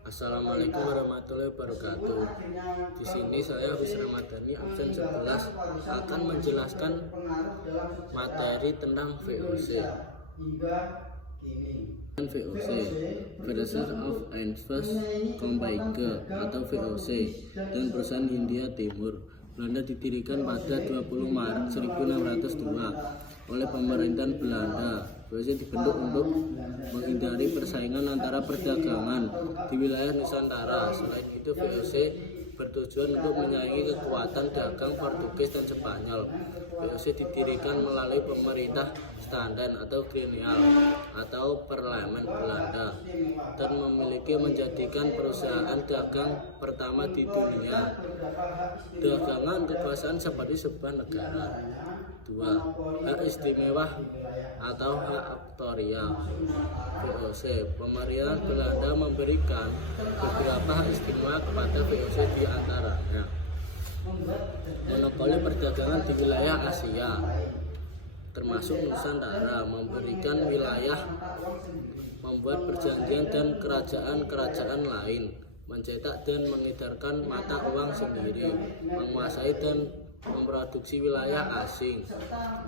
Assalamualaikum warahmatullahi wabarakatuh. Di sini saya Hafiz Ramadhani absen 11 akan menjelaskan materi tentang VOC. VOC, Federation of Invest Compagnie atau VOC, dan perusahaan Hindia Timur Belanda didirikan pada 20 Maret 1602 oleh pemerintahan Belanda. VOC dibentuk untuk menghindari persaingan antara perdagangan di wilayah Nusantara. Selain itu, VOC bertujuan untuk menyaingi kekuatan dagang Portugis dan Spanyol. VOC didirikan melalui pemerintah standar atau gremial atau parlemen Belanda dan memiliki menjadikan perusahaan dagang pertama di dunia. Dagangan kekuasaan seperti sebuah negara. 2. Hak istimewa atau hak aktorial. VOC, pemerintah Belanda memberikan beberapa hak istimewa kepada VOC, di antaranya monopoli perdagangan di wilayah Asia termasuk Nusantara, memberikan wilayah membuat perjanjian dan kerajaan-kerajaan lain, mencetak dan mengedarkan mata uang sendiri, menguasai dan memproduksi wilayah asing,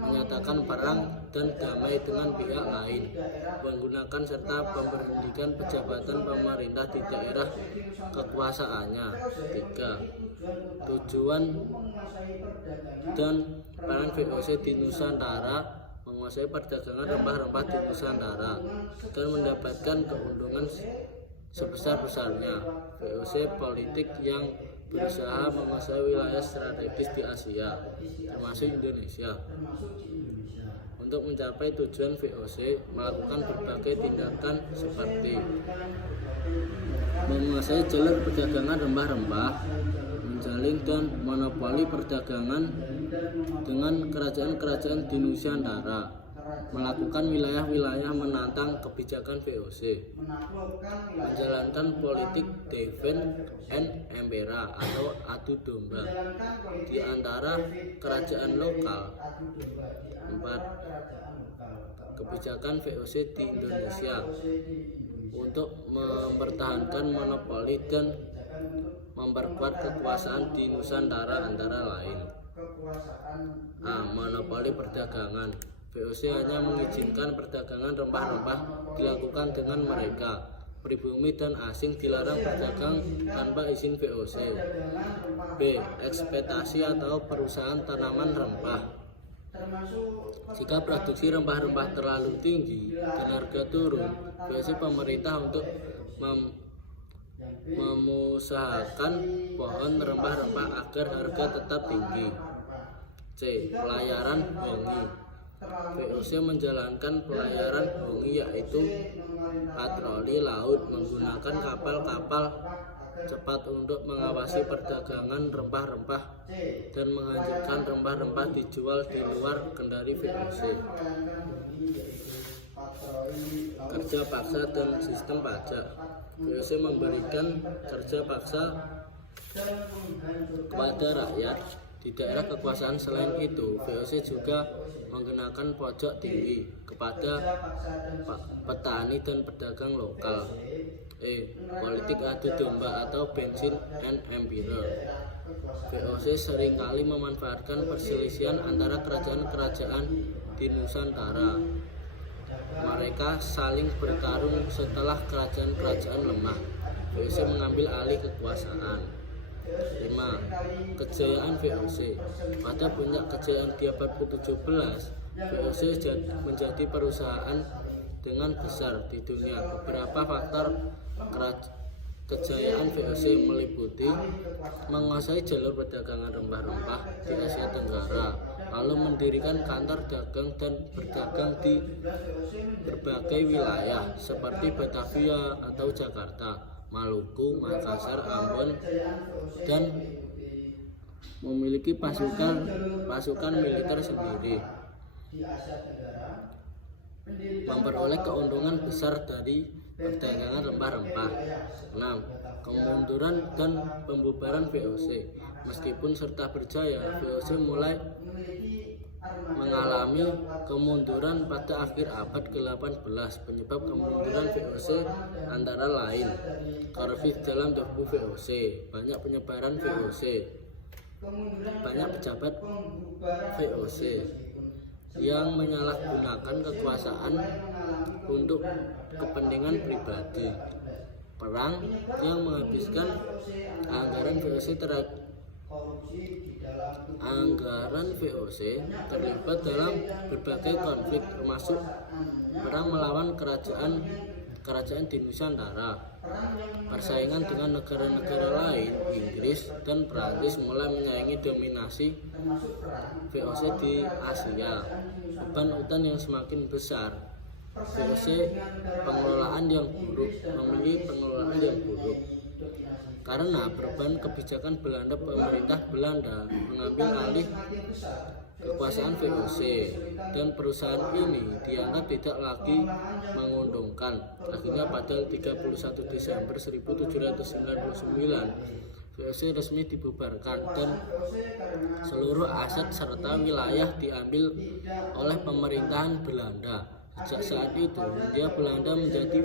menyatakan perang dan damai dengan pihak lain, menggunakan serta memberhentikan pejabatan pemerintah di daerah kekuasaannya. 3. Tujuan dan peran VOC di Nusantara: menguasai perdagangan rempah-rempah di Nusantara dan mendapatkan keuntungan sebesar-besarnya. VOC politik yang berusaha menguasai wilayah strategis di Asia, termasuk Indonesia. Untuk mencapai tujuan, VOC melakukan berbagai tindakan seperti menguasai jalur perdagangan rempah-rempah, menjalin dan monopoli perdagangan dengan kerajaan-kerajaan di Nusantara, melakukan wilayah-wilayah menantang kebijakan VOC, menjalankan politik defend and impera atau adu domba di antara kerajaan lokal. 4. Kebijakan VOC di Indonesia untuk mempertahankan monopoli dan memperkuat kekuasaan di Nusantara, antara lain: A. Monopoli perdagangan. VOC hanya mengizinkan perdagangan rempah-rempah dilakukan dengan mereka. Pribumi dan asing dilarang berdagang tanpa izin VOC. B. Ekspektasi atau perusahaan tanaman rempah. Jika produksi rempah-rempah terlalu tinggi dan harga turun, VOC pemerintah untuk memusahakan pohon rempah-rempah agar harga tetap tinggi. C. Pelayaran hongi. VOC menjalankan pelayaran hongi, yaitu patroli laut menggunakan kapal-kapal cepat untuk mengawasi perdagangan rempah-rempah dan menghancurkan rempah-rempah dijual di luar kendali VOC. Kerja paksa dan sistem pajak. VOC memberikan kerja paksa kepada rakyat di daerah kekuasaan. Selain itu, VOC juga mengenakan pajak tinggi kepada petani dan pedagang lokal. E. Politik adu domba atau bensin and empire. VOC seringkali memanfaatkan perselisihan antara kerajaan-kerajaan di Nusantara. Mereka saling bertarung setelah kerajaan-kerajaan lemah. VOC mengambil alih kekuasaan. 5. Kejayaan VOC. Pada puncak kejayaan di abad ke-17, VOC menjadi perusahaan dengan besar di dunia. Beberapa faktor kejayaan VOC meliputi menguasai jalur perdagangan rempah-rempah di Asia Tenggara, lalu mendirikan kantor dagang dan berdagang di berbagai wilayah seperti Batavia atau Jakarta, Maluku, Makassar, Ambon, dan memiliki pasukan militer sendiri. Memperoleh keuntungan besar dari perdagangan rempah-rempah. 6. Kemunduran dan pembubaran VOC. Meskipun serta berjaya, VOC mulai mengalami kemunduran pada akhir abad ke-18. Penyebab kemunduran VOC antara lain konflik dalam tubuh VOC, banyak penyebaran VOC, banyak pejabat VOC yang menyalahgunakan kekuasaan untuk kepentingan pribadi, perang yang menghabiskan anggaran VOC terlibat dalam berbagai konflik, termasuk perang melawan kerajaan di Nusantara. Persaingan dengan negara-negara lain, Inggris dan Prancis mulai menyaingi dominasi VOC di Asia. Beban utang yang semakin besar, VOC memiliki pengelolaan yang buruk. Karena beban kebijakan Belanda, pemerintah Belanda mengambil alih kekuasaan VOC dan perusahaan ini dianggap tidak lagi menguntungkan. Akhirnya pada 31 Desember 1799 VOC resmi dibubarkan dan seluruh aset serta wilayah diambil oleh pemerintahan Belanda. Sejak saat itu, Hindia Belanda menjadi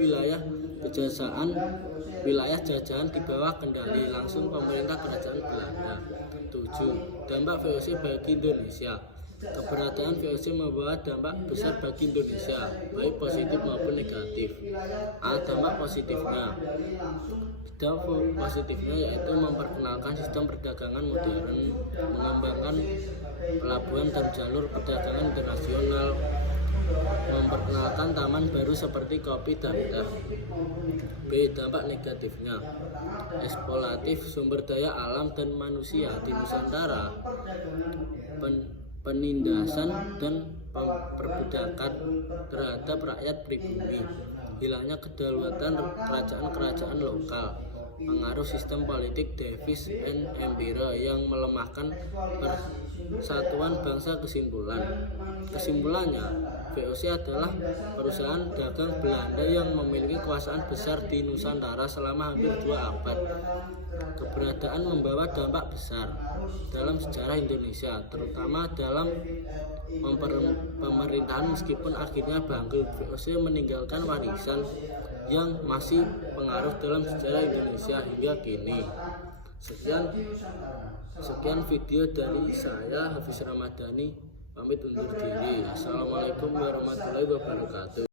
wilayah jajahan di bawah kendali langsung pemerintah kerajaan Belanda. 7. Dampak VOC bagi Indonesia. Keberadaan VOC membawa dampak besar bagi Indonesia, baik positif maupun negatif. Dampak positifnya. Dampak positifnya yaitu memperkenalkan sistem perdagangan modern, mengembangkan pelabuhan dan jalur perdagangan internasional, memperkenalkan taman baru seperti kopi dan teh. B. Dampak negatifnya. Eksploitatif sumber daya alam dan manusia di Nusantara, penindasan dan perbudakan terhadap rakyat pribumi, hilangnya kedaulatan kerajaan-kerajaan lokal, pengaruh sistem politik Davis and Empire yang melemahkan persatuan bangsa. Kesimpulannya, VOC adalah perusahaan dagang Belanda yang memiliki kekuasaan besar di Nusantara selama hampir 2 abad. Keberadaan membawa dampak besar dalam sejarah Indonesia, terutama dalam pemerintahan. Meskipun akhirnya bangkrut, VOC meninggalkan warisan yang masih pengaruh dalam sejarah Indonesia hingga kini. Sekian video dari saya, Hafiz Ramadhani, pamit undur diri. Assalamualaikum warahmatullahi wabarakatuh.